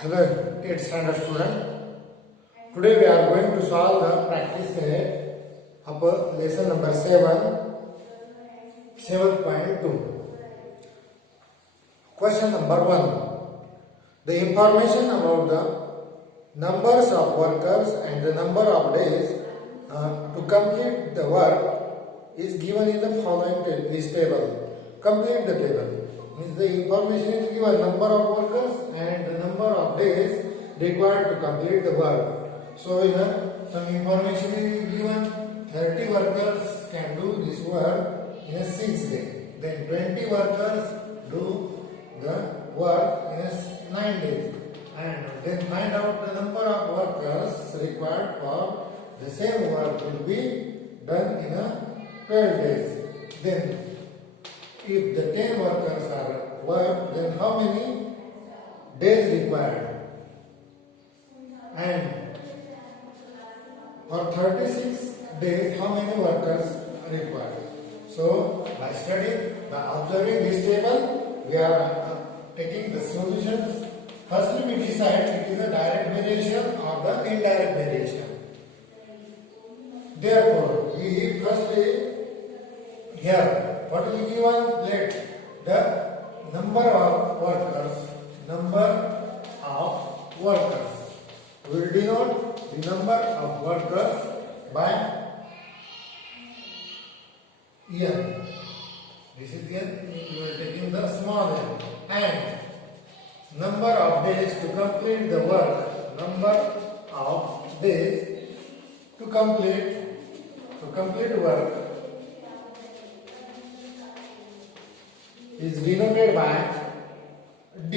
Hello, 8th standard student. Today we are going to solve the practice set of lesson number 7.2. Question number 1. The information about the numbers of workers and the number of days to complete the work is given in the following this table. Complete the table. Means the information is given number of workers and the number of days required to complete the work. So here some information is given. 30 workers can do this work in a 6 day. Then 20 workers do the work in a 9 days. And then find out the number of workers required for the same work will be done in a 12 days. Then if the 10 workers are worked, then how many days required? And for 36 days, how many workers are required? So by observing this table, we are taking the solutions. Firstly, we decide it is a direct variation or the indirect variation. Therefore, we firstly here what will be given? Let the number of workers. We will denote the number of workers by n. This is n. We are taking the small n. And number of days to complete the work. Number of days to complete work is denoted by d,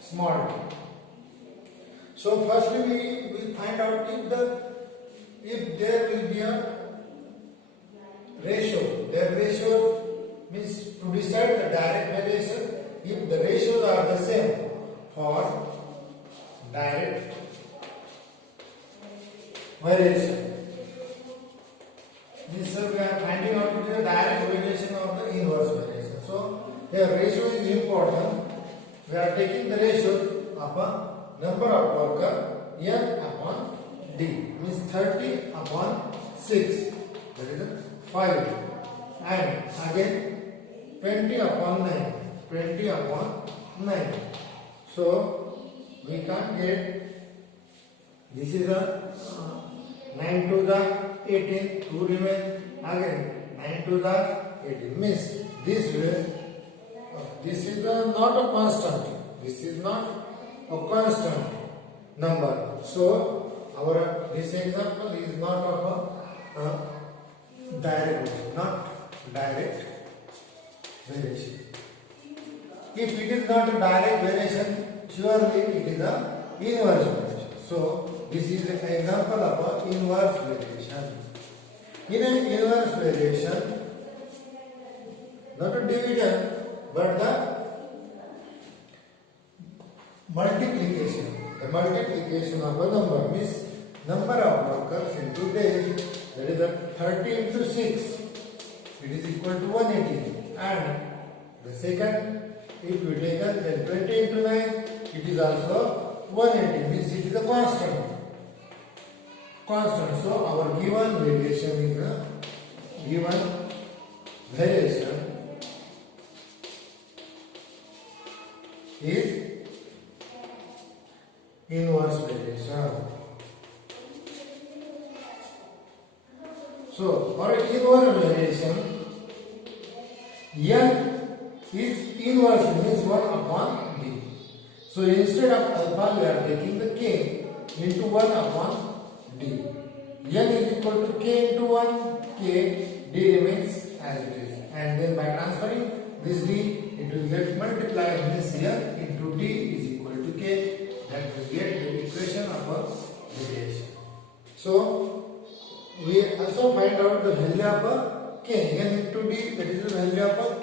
small d. So firstly we will find out if there will be a ratio. Their ratio means to decide the direct variation. If the ratios are the same for direct variation, means we are finding out the direct variation of the inverse variation. So here ratio is important. We are taking the ratio of a number of worker n upon d, means 30 upon 6, that is 5, and again 20 upon 9. So we can't get, this is a 9 to the 18, 2 remain, again 9 to the 18, means this way. This is not a constant. This is not a constant number. So this example is not of a direct variation. If it is not a direct variation, surely it is a inverse variation. So this is an example of an inverse variation. In an inverse variation, not a division, but the multiplication. The multiplication of a number means number of workers into days, that is a 30 into 6, it is equal to 180. And the second, if we take then 20 into 9, it is also 180, means it is a constant. So our given variation is inverse variation. So for inverse variation, n is inverse, means 1 upon d. So instead of alpha, we are taking the k into 1 upon d. N is equal to k into 1, k, d remains as it is. And then by transferring this d, it will get multiplied, means here into d is equal to k. That will get the equation of a variation. So we also find out the value of a k. N into d, that is the value of a k.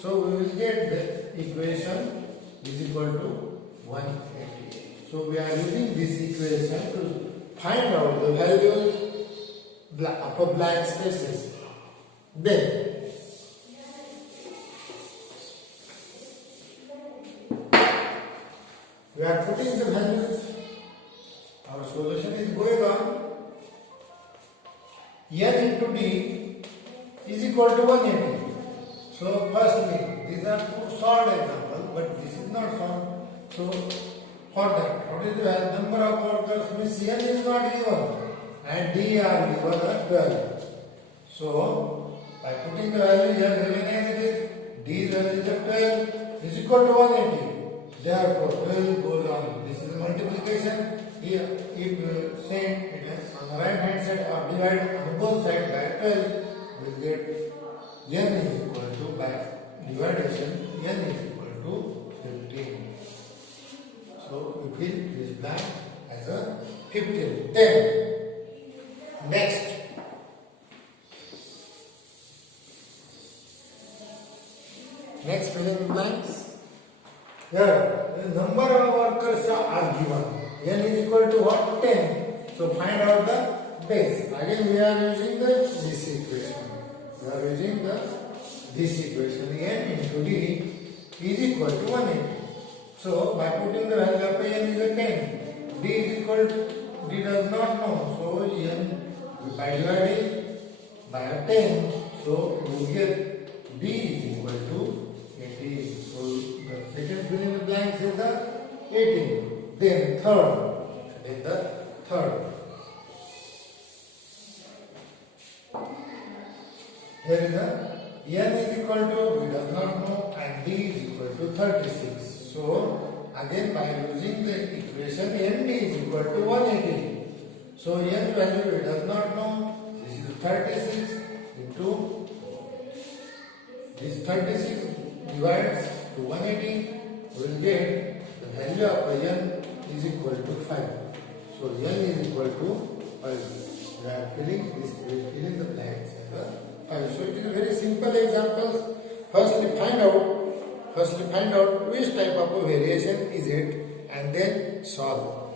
So we will get the equation is equal to 180. So we are using this equation to find out the values of a blank spaces. Then we are putting the values. Our solution is going on. N into D is equal to 180. So firstly, these are two solved examples, but this is not solved. So for that, what is the number of workers? Means N is not given and D are given as 12. So by putting the value N remains as it is, D's value is 12 is equal to 180. Therefore 12 goes on. This is multiplication. Here, if same it is on the right hand side or divide on both sides by 12, we will get N is equal to, by dividation, N is equal to 15. So we fill this blank as a 15. Then next, fill in blanks. Here the number of workers are given. N is equal to what? 10. So find out the base. Again we are using this equation. This equation. N into D is equal to 180. So by putting the value of N is a 10. D is equal to, D does not know. So N by dividing by a 10. So we get D is equal to 18. So the second fill in the blanks is the 18. Then third. Here is the N is equal to, we does not know, and D is equal to 36. So again by using the equation ND is equal to 180. So N value we does not know. This is 36 into this 36 divides to 180. We will get the value of N is equal to 5. So N is equal to 5. We are filling this, we will fill in the blanks as a 5. So it is a very simple example. Firstly find out which type of a variation is it, and then solve.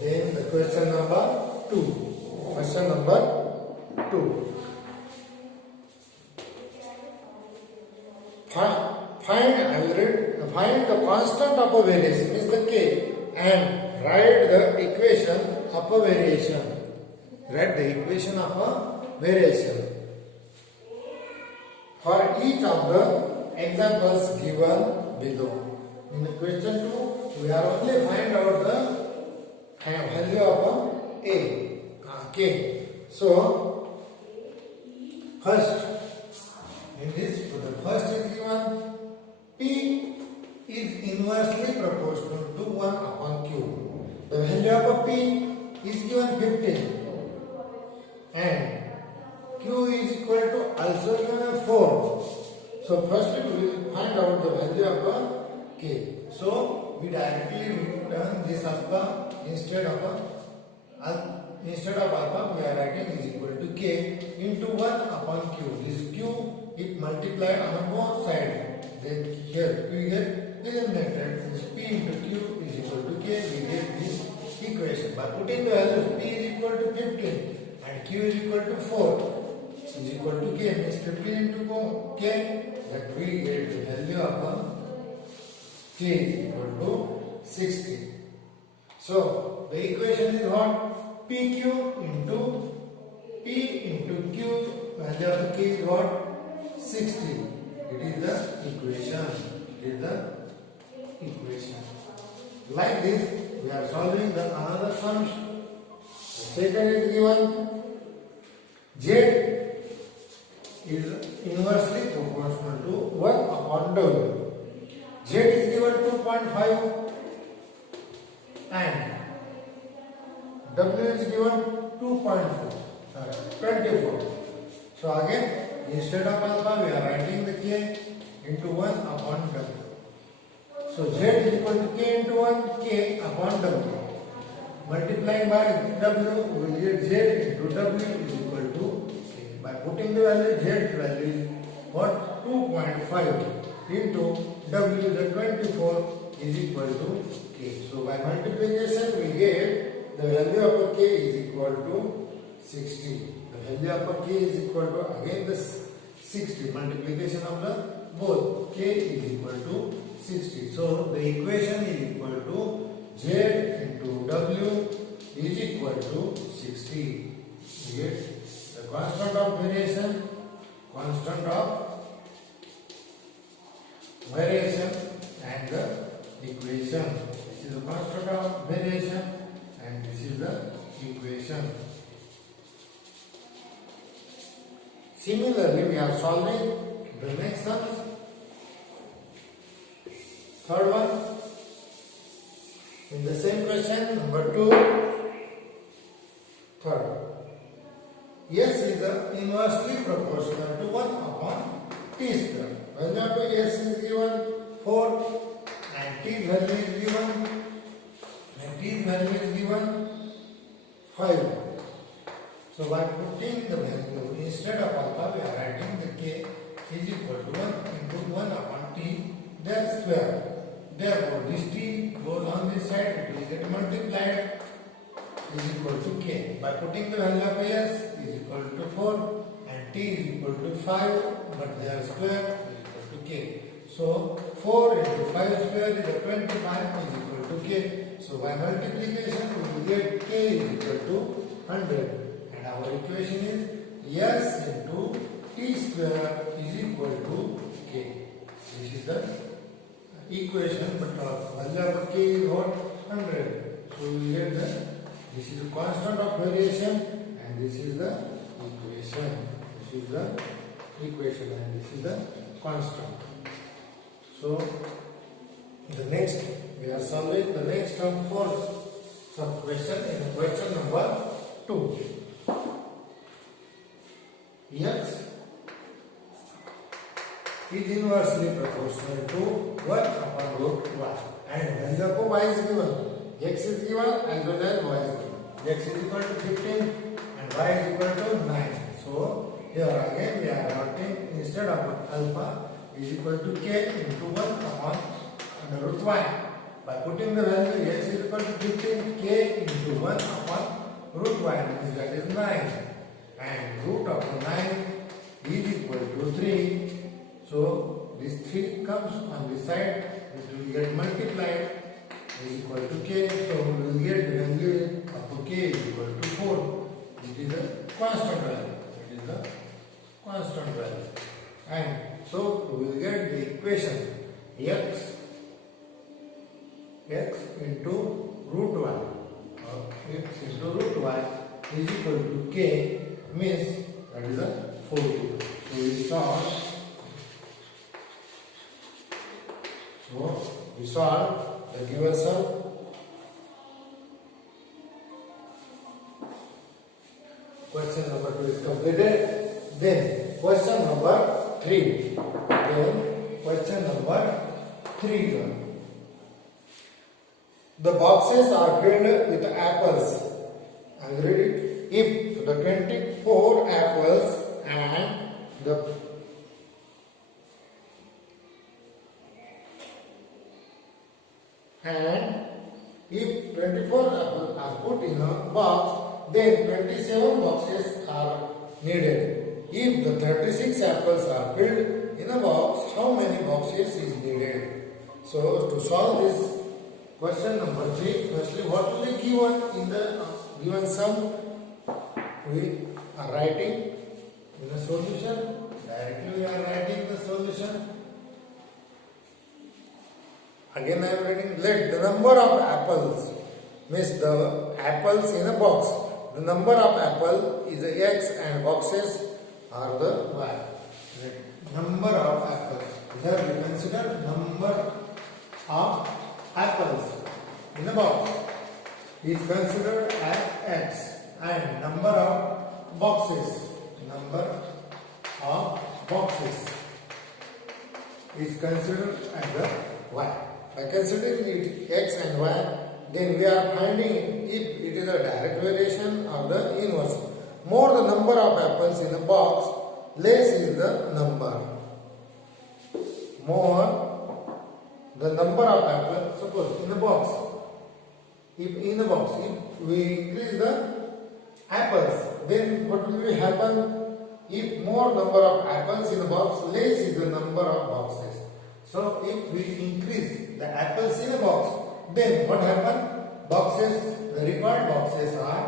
Then the question number 2. Question number 2. Find the constant of a variation, is the K, and write the equation of a variation. For each of the examples given below. In the question 2, we are only find out the value of K. So first, in this, the first is given P is inversely proportional to 1 upon Q. The value of P is given 15 and Q is equal to also given 4. So firstly we will find out the value of K. So we directly return this alpha instead of alpha we are writing is equal to K into 1 upon Q. This Q if multiplied on both sides, then here we get eliminated. This P into Q is equal to K. We get this equation. By putting the values P is equal to 15 and Q is equal to 4 is equal to K, means 15 into K, that we get the value of K is equal to 60. So the equation is what? PQ into P into Q, value of K is what? 60. It is the equation. Like this, we are solving the another sums. The second is given Z is inversely proportional to 1 upon W. Z is given 2.5 and W is given 2.4, 24. So again, instead of alpha, we are writing the K into 1 upon W. So Z is equal to K into 1, K upon W. Multiplying by W, we will get Z into W is equal to K. By putting the value, Z's value is what? 2.5 into W is 24 is equal to K. So by multiplication, we get the value of K is equal to 60. The value of K is equal to again the 60 multiplication of the both. K is equal to 60. So the equation is equal to Z into W is equal to 60. You get the constant of variation and the equation. This is the constant of variation and this is the equation. Similarly, we are solving the next one. Third one. In the same question, number 2. Third. S is inversely proportional to 1 upon t square. Value of S is given 4 and t value is given 5. So by putting the value instead of alpha, we are writing the k is equal to 1 into 1 upon t their square. Therefore, this t goes on this side, it will get multiplied, is equal to k. By putting the value of s is equal to 4 and t is equal to 5, but their square is equal to k. So 4 into 5 square is a 25 is equal to k. So by multiplication we will get k is equal to 100. And our equation is s into t square is equal to k. This is the equation, but value of k is what? 100. So we get that this is the constant of variation and this is the equation. This is the equation and this is the constant. So the next we are solving the next term for some question in question number 2. X is inversely proportional to 1 upon root y. And when the y is given, x is given as well as y is given. X is equal to 15 and y is equal to 9. So here again we are writing instead of alpha is equal to k into 1 upon under root y. By putting the value x is equal to 15, k into 1 upon root y means that is 9. And root of 9 is equal to 3. So this 3 comes on this side, it will get multiplied, is equal to k. So we will get the value of k is equal to 4. It is a constant value. It is a constant value. And so we will get the equation x into root y or x into root y is equal to k means that is a 40. So we solve the given sum. Question number 2 is completed. Then question number 3. The boxes are filled with apples. I will read it. If the 24 apples and the if 24 apples are put in a box, then 27 boxes are needed. If the 36 apples are filled in a box, how many boxes is needed? So to solve this question number 3, firstly what will be given in the given sum? We are writing in the solution. Directly we are writing the solution. Again I am writing, let the number of apples, means the apples in a box. The number of apple is a x and boxes are the y. Number of apples. Here we consider number of apples in a box is considered as x and number of boxes is considered as the y. By considering it x and y, then we are finding if it is a direct variation or the inverse. More the number of apples in a box, less is the number. More the number of apples, suppose in a box, if we increase the apples, then what will happen? If more number of apples in a box, less is the number of boxes. So if we increase the apples in a box, then what happen? Boxes, the required boxes are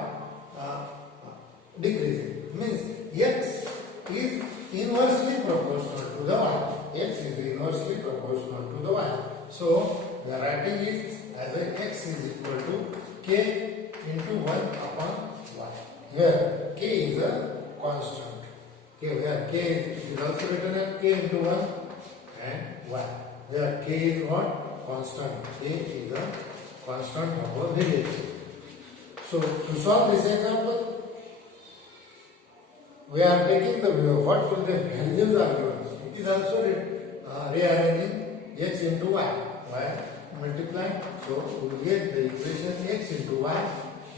decreasing. Means x is inversely proportional to the y. X is inversely proportional to the y. So we are writing it as a x is equal to k into 1 upon y. Here k is a constant. Okay, where k is also written as k into 1 and y. Where k is what? Constant. K is a constant of a variation. So to solve this example, we are taking the view what will the values are given. It is also rearranging x into y. Y multiplied. So we will get the equation x into y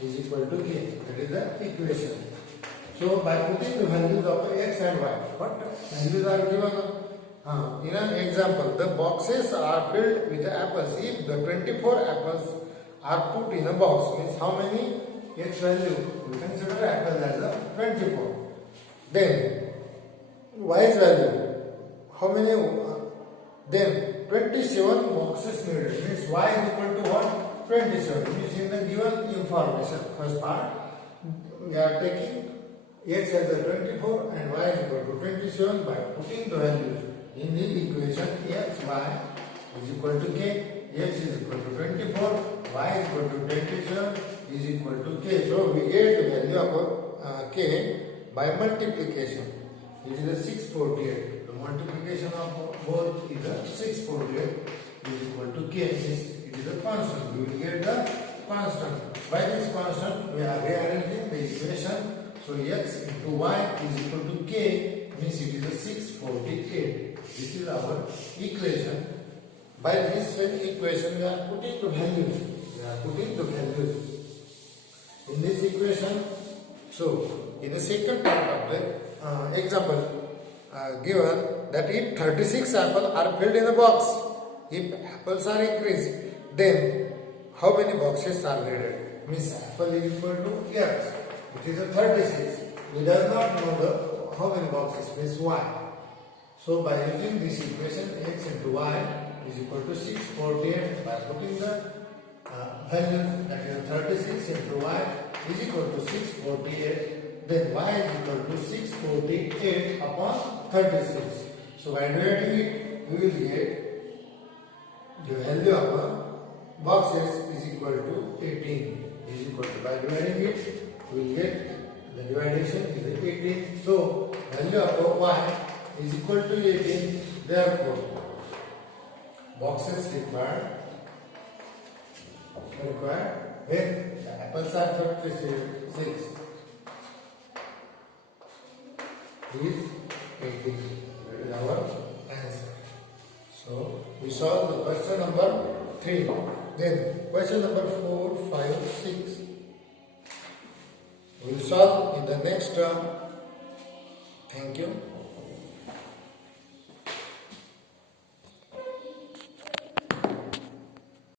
is equal to k. That is the equation. So by putting the values of x and y, what values are given? In an example, the boxes are filled with apples. If the 24 apples are put in a box, means how many x value? We consider apple as a 24. Then y's value, how many? Then 27 boxes needed. Means y is equal to what? 27. Means in the given information, first part, we are taking x as a 24 and y is equal to 27 by putting the values in the equation x y is equal to k, x is equal to 24, y is equal to 27 is equal to k. So we get the value of k by multiplication. It is a 648. The multiplication of both is a 648 is equal to k. It is a constant. We will get the constant. By this constant, we are rearranging the equation. So x into y is equal to k, means it is a 648. This is our equation. By this equation, we are putting the values. We are putting the values in this equation. So in the second part of the example, given that if 36 apples are filled in a box, if apples are increased, then how many boxes are needed? Means apple is equal to x. It is a 36. We do not know the how many boxes, means y. So by using this equation, x into y is equal to 648. By putting the value, that is 36 into y is equal to 648. Then y is equal to 648 upon 36. So by dividing it, we will get the value of boxes is equal to 18. Is equal to, by dividing it, we will get the division is 18. So value of y is equal to 18. Therefore, boxes required when the apples are 36 is 18. That is our answer. So we solve the question number 3. Then question number 4, 5, 6. We will solve in the next term. Thank you.